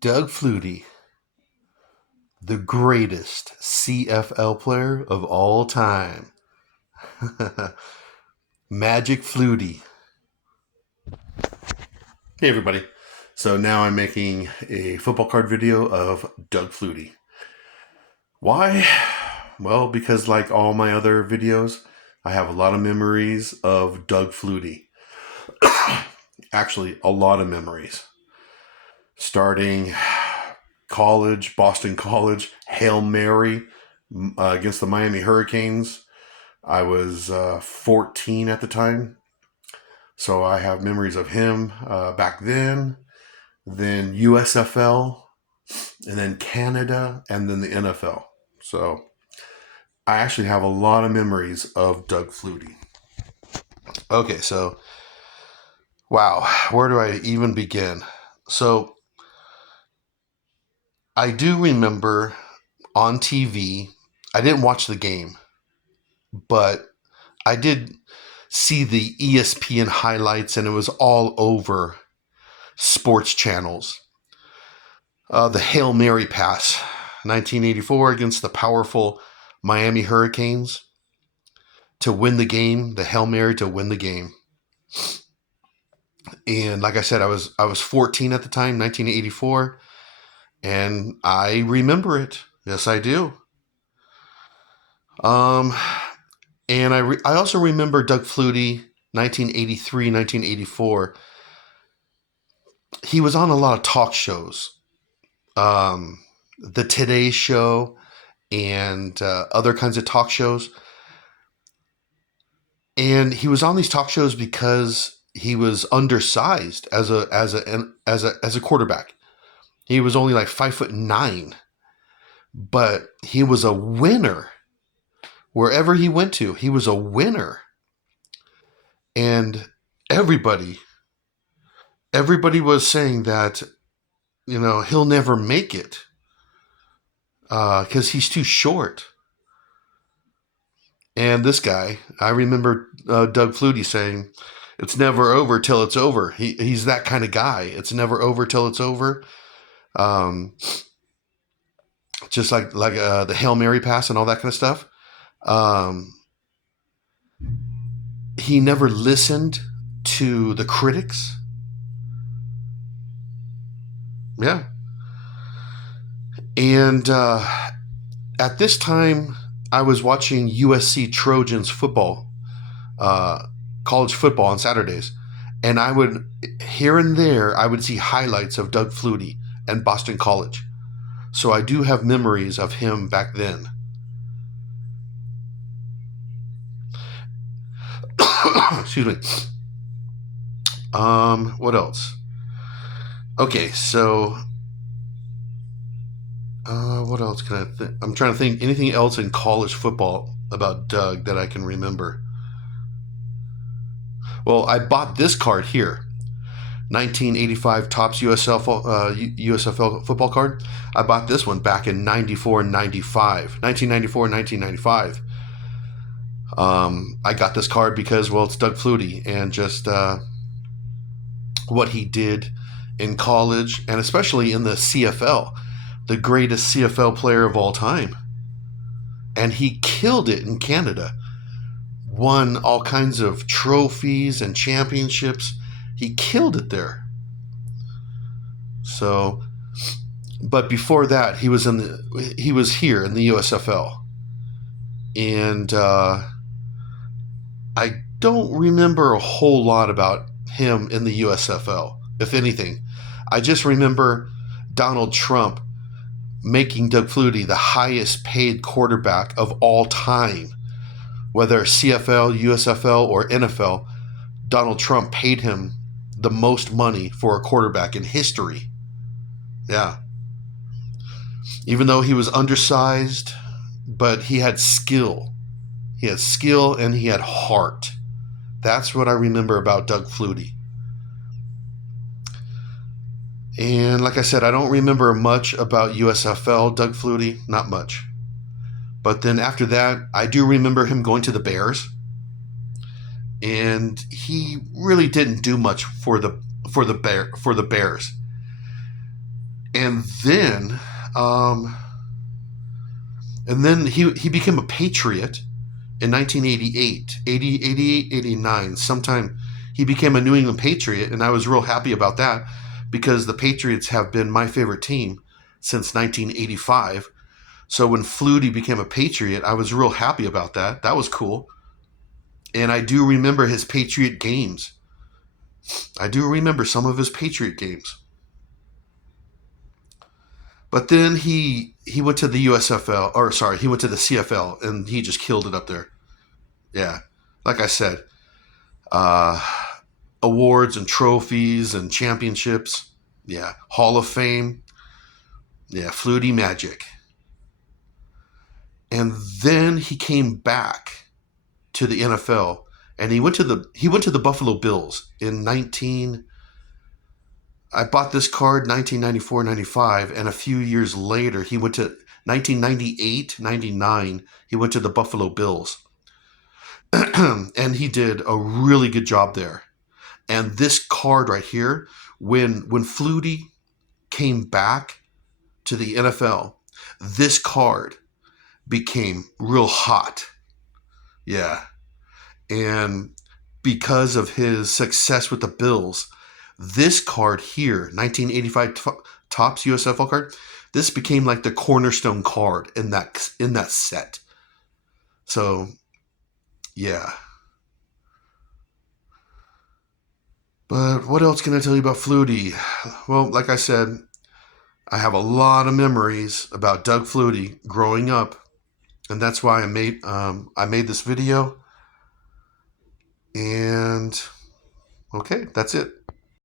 Doug Flutie, the greatest CFL player of all time. Magic Flutie. Hey, everybody. So now I'm making a football card video of Doug Flutie. Why? Well, because like all my other videos, I have a lot of memories of Doug Flutie. Actually, a lot of memories. Starting college, Boston College, Hail Mary against the Miami Hurricanes. I was 14 at the time, so I have memories of him back then USFL, and then Canada, and then the NFL. So I actually have a lot of memories of Doug Flutie. Okay, so wow, where do I even begin? So I do remember on TV, I didn't watch the game, but I did see the ESPN highlights, and it was all over sports channels. The Hail Mary pass, 1984 against the powerful Miami Hurricanes to win the game, the Hail Mary to win the game. And like I said, I was 14 at the time, 1984, and I remember it. Yes, I do. Um, and I also remember Doug Flutie, 1983, 1984. He was on a lot of talk shows, the Today Show, and other kinds of talk shows. And he was on these talk shows because he was undersized as a quarterback. He was only like 5'9", but he was a winner wherever he went to. He was a winner, and everybody was saying that he'll never make it because he's too short. And this guy, I remember Doug Flutie saying, "It's never over till it's over." He's that kind of guy. It's never over till it's over. Just like the Hail Mary pass and all that kind of stuff. He never listened to the critics. Yeah. And at this time, I was watching USC Trojans football, college football on Saturdays. And I would, here and there, I would see highlights of Doug Flutie and Boston College. So I do have memories of him back then. Excuse me. What else? Okay, so what else can I think? I'm trying to think anything else in college football about Doug that I can remember. Well, I bought this card here, 1985 Topps USFL football card. I bought this one back in 94 and 95, 1994 and 1995. I got this card because, well, it's Doug Flutie and just what he did in college and especially in the CFL, the greatest CFL player of all time. And he killed it in Canada. Won all kinds of trophies and championships. He killed it there. So, but before that, he was here in the USFL, and I don't remember a whole lot about him in the USFL. If anything, I just remember Donald Trump making Doug Flutie the highest paid quarterback of all time. Whether CFL, USFL, or NFL, Donald Trump paid him the most money for a quarterback in history. Yeah. Even though he was undersized, but he had skill. He had skill and he had heart. That's what I remember about Doug Flutie. And like I said, I don't remember much about USFL, Doug Flutie, not much. But then after that, I do remember him going to the Bears, and he really didn't do much for the Bears. And then, um, he became a Patriot in 1988, 88, 89. Sometime he became a New England Patriot, and I was real happy about that because the Patriots have been my favorite team since 1985. So when Flutie became a Patriot, I was real happy about that. That was cool. And I do remember his Patriot games. I do remember some of his Patriot games. But then he went to the USFL, or sorry, he went to the CFL, and he just killed it up there. Yeah, like I said, uh, awards and trophies and championships. Yeah, Hall of Fame. Yeah, Flutie Magic. And then he came back to the NFL, and he went to the Buffalo Bills in 19. I bought this card 1994, 95, and a few years later he went to 1998, 99. He went to the Buffalo Bills, and he did a really good job there. And this card right here, when Flutie came back to the NFL, this card became real hot. Yeah. And because of his success with the Bills, this card here, 1985 Topps USFL card, this became like the cornerstone card in that set. So, yeah. But what else can I tell you about Flutie? Well, like I said, I have a lot of memories about Doug Flutie growing up, and that's why I made this video. And okay, that's it.